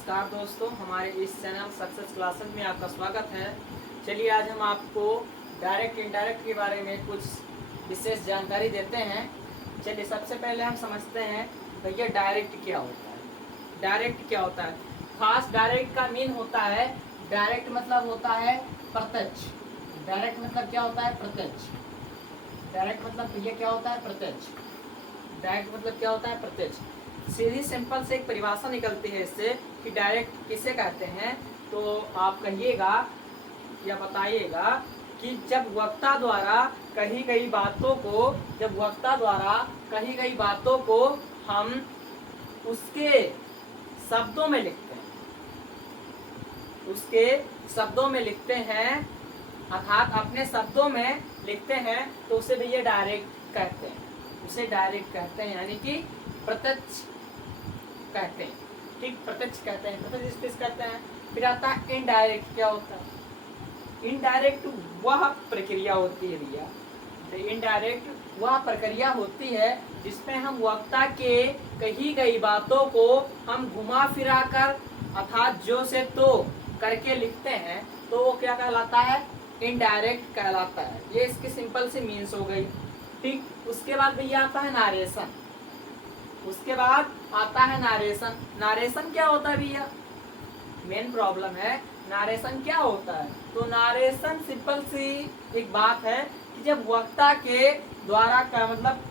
नमस्कार दोस्तों, हमारे इस चैनल सक्सेस क्लासेस में आपका स्वागत है। चलिए आज हम आपको डायरेक्ट इनडायरेक्ट के बारे में कुछ विशेष जानकारी देते हैं। चलिए सबसे पहले हम समझते हैं भैया डायरेक्ट क्या होता है। डायरेक्ट क्या होता है? खास डायरेक्ट का मीन होता है, डायरेक्ट मतलब होता है प्रत्यक्ष। डायरेक्ट मतलब क्या होता है? प्रत्यक्ष। डायरेक्ट मतलब भैया क्या होता है? प्रत्यक्ष। डायरेक्ट मतलब क्या होता है? प्रत्यक्ष। सीधी सिंपल से एक परिभाषा निकलती है इससे कि डायरेक्ट किसे कहते हैं। तो आप कहिएगा या बताइएगा कि जब वक्ता द्वारा कही गई बातों को हम उसके शब्दों में लिखते हैं, अर्थात अपने शब्दों में लिखते हैं, तो उसे भैया डायरेक्ट कहते हैं। यानी कि प्रत्यक्ष कहते हैं। ठीक, प्रत्यक्ष कहते हैं, प्रत्यक्ष स्पीच कहते हैं। फिर आता है इनडायरेक्ट। क्या होता है? इनडायरेक्ट वह प्रक्रिया होती है भैया, इनडायरेक्ट वह प्रक्रिया होती है जिसमें हम वक्ता के कही गई बातों को हम घुमा फिरा कर अर्थात जो से तो करके लिखते हैं, तो वो क्या कहलाता है? इनडायरेक्ट कहलाता है। ये इसकी सिंपल सी मीन्स हो गई। ठीक, उसके बाद भैया आता है नारेशन। नारेशन क्या होता है भैया? मेन प्रॉब्लम है नारेशन क्या होता है। तो नारेशन सिंपल सी एक बात है कि जब वक्ता के द्वारा का मतलब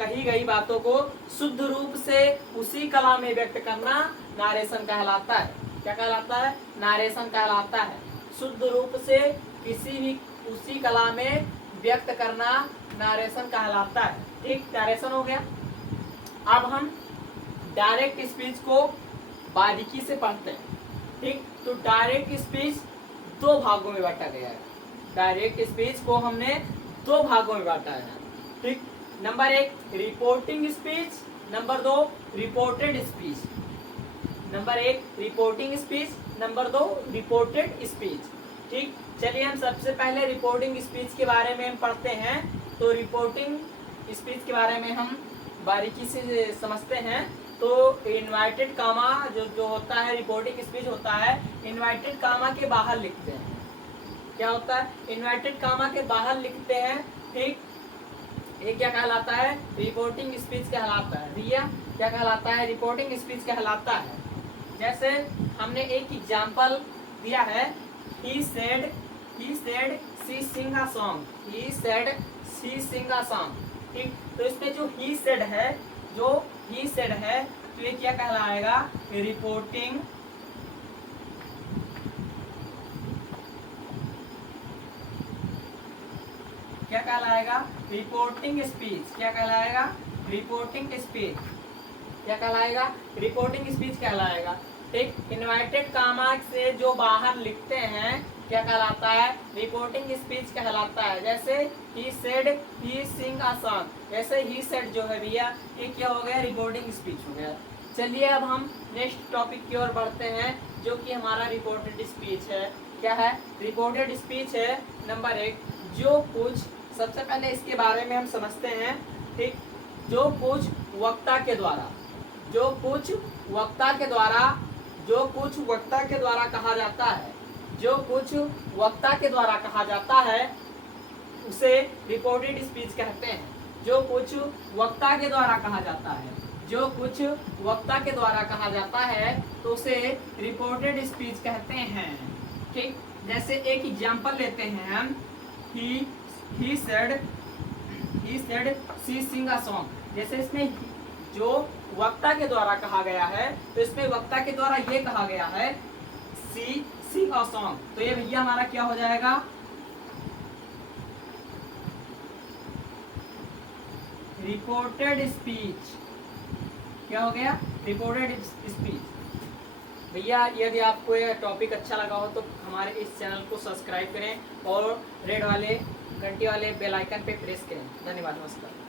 कही गई बातों को शुद्ध रूप से उसी कला में व्यक्त करना नारेशन कहलाता है। क्या कहलाता है? नारेशन कहलाता है। शुद्ध रूप से किसी भी उसी कला में व्यक्त करना नारेशन कहलाता है। ठीक, नारेशन हो गया। अब हम डायरेक्ट स्पीच को बारीकी से पढ़ते हैं। ठीक, तो डायरेक्ट स्पीच दो भागों में बांटा गया है। डायरेक्ट स्पीच को हमने दो भागों में बांटा है। ठीक, number 1 reporting speech, number 2 reported speech. Number 1 reporting speech, number 2 reported speech. ठीक, चलिए हम सबसे पहले रिपोर्टिंग स्पीच के बारे में पढ़ते हैं। तो रिपोर्टिंग स्पीच के बारे में हम बारीकी से समझते हैं। तो इन्वर्टेड कामा जो होता है, रिपोर्टिंग स्पीच होता है, इन्वर्टेड कामा के बाहर लिखते हैं। क्या होता है? इन्वर्टेड कामा के बाहर लिखते हैं। ठीक, ये क्या कहलाता है? रिपोर्टिंग स्पीच कहलाता है। भैया क्या कहलाता है? रिपोर्टिंग स्पीच कहलाता है। जैसे हमने एक एग्जाम्पल दिया है, he said she sing a song। he said she sing a song। ठीक, तो इसमें जो he said है, तो ये क्या कहलाएगा? रिपोर्टिंग क्या कहलाएगा? Reporting speech. क्या कहलाएगा? Reporting speech. क्या कहलाएगा? रिपोर्टिंग स्पीच कहलाएगा। ठीक, इन्वर्टेड कामा से जो बाहर लिखते हैं क्या कहलाता है? रिपोर्टिंग स्पीच कहलाता है। जैसे he said he sing a song, जैसे he said जो है भैया, ये क्या हो गया? रिपोर्टिंग स्पीच हो गया। चलिए अब हम नेक्स्ट टॉपिक की ओर बढ़ते हैं, जो कि हमारा रिपोर्टेड स्पीच है। क्या है? रिपोर्टेड स्पीच है नंबर 1 जो कुछ, सबसे पहले इसके बारे में हम समझते हैं। ठीक, जो कुछ वक्ता के द्वारा कहा जाता है, उसे रिपोर्टेड स्पीच कहते हैं। जो कुछ वक्ता के द्वारा कहा जाता है तो उसे रिपोर्टेड स्पीच कहते हैं। ठीक, जैसे एक एग्जांपल लेते हैं हम, he said she sing a song। जैसे इसमें जो वक्ता के द्वारा कहा गया है, तो इसमें वक्ता के द्वारा ये कहा गया है she sing a song। तो ये भैया हमारा क्या हो जाएगा? Reported speech. क्या हो गया? Reported speech. भैया यदि आपको यह टॉपिक अच्छा लगा हो तो हमारे इस चैनल को सब्सक्राइब करें और रेड वाले घंटी वाले बेल आइकन पे प्रेस करें। धन्यवाद, नमस्कार।